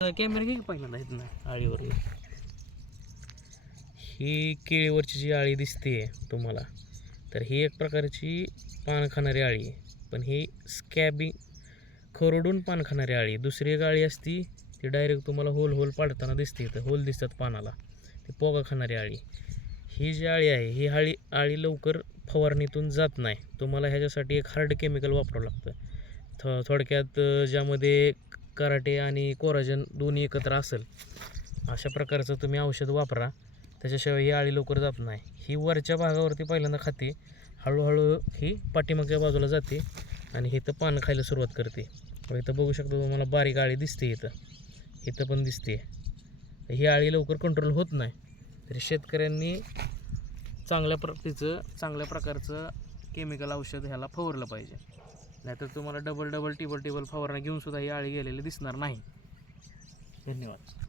Camera घे पहिल्यांदा इथनं आळीवर. ही केळीवरची जी आळी दिसते तुम्हाला, तर ही एक प्रकारची पान खाणारी आळी आहे. पण ही स्कॅबिंग खरडून पान खाणारी आळी. दुसरी एक आळी असती ती डायरेक्ट तुम्हाला होल पाडताना दिसते, इथं होल दिसतात पानाला, ती पोगा खाणारी आळी. ही जी आळी आहे ही आळी लवकर फवारणीतून जात नाही. तुम्हाला ह्याच्यासाठी एक हार्ड केमिकल वापरावं लागतं. थोडक्यात ज्यामध्ये कराटे आणि कोराजन दोन्ही एकत्र असेल अशा प्रकारचं तुम्ही औषध वापरा. त्याच्याशिवाय ही आळी लवकर जात नाही. ही वरच्या भागावरती पहिल्यांदा खाते, हळूहळू ही पाठीमागच्या बाजूला जाते आणि इथं पानं खायला सुरुवात करते. इथं बघू शकता तुम्हाला बारीक आळी दिसते, इथं पण दिसते. ही आळी लवकर कंट्रोल होत नाही. तरी शेतकऱ्यांनी चांगल्या प्रकारचं केमिकल औषध ह्याला फवारलं पाहिजे. नाहीतर तुम्हाला डबल टिबल फवारणी घेऊन सुद्धा ही आळी गेलेली दिसणार नाही. धन्यवाद.